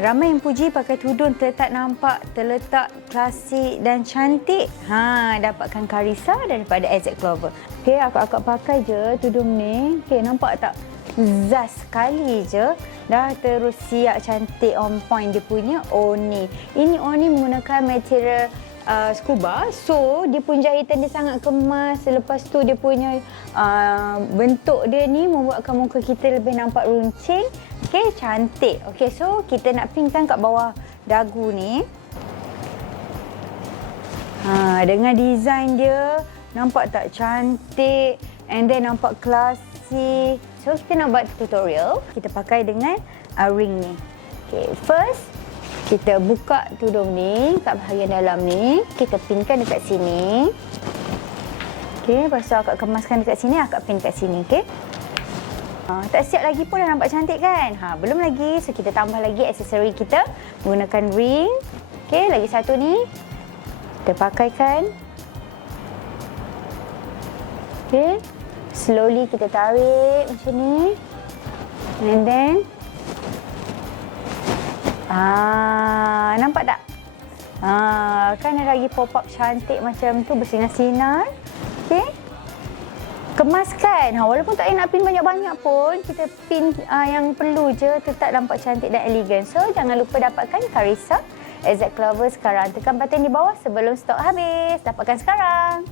Ramai yang puji pakai tudung terletak klasik dan cantik. Dapatkan Carissa daripada AZ Clover. Okey, akak pakai je tudung ni. Okey, nampak tak? Zaz sekali je. Dah terus siap cantik on point dia punya Oni. Ini Oni menggunakan material scuba, so dia pun jahitan dia sangat kemas. Lepas tu dia punya bentuk dia ni membuatkan muka kita lebih nampak runcing. Okey, cantik. Okey, so kita nak pinkan kat bawah dagu ni. Dengan design dia, nampak tak cantik and then nampak klasik. So kita nak buat tutorial, kita pakai dengan ring ni. Okey, first kita buka tudung ni kat bahagian dalam ni, kita pinkan dekat sini. Okey, lepas tu akak kemaskan dekat sini, akak pin kat sini, okey. Tak siap lagi pun dah nampak cantik kan? Belum lagi, so kita tambah lagi aksesori kita menggunakan ring. Okey, lagi satu ni kita pakaikan. Okey, slowly kita tarik macam ni. And then nampak tak? Kan ada lagi pop up cantik macam tu bersinar-sinar. Okey. Kemaskan. Walaupun tak payah nak pin banyak-banyak pun, kita pin yang perlu je, tetap nampak cantik dan elegan. So jangan lupa dapatkan Carissa AZ Clover sekarang. Tekan button di bawah sebelum stok habis. Dapatkan sekarang.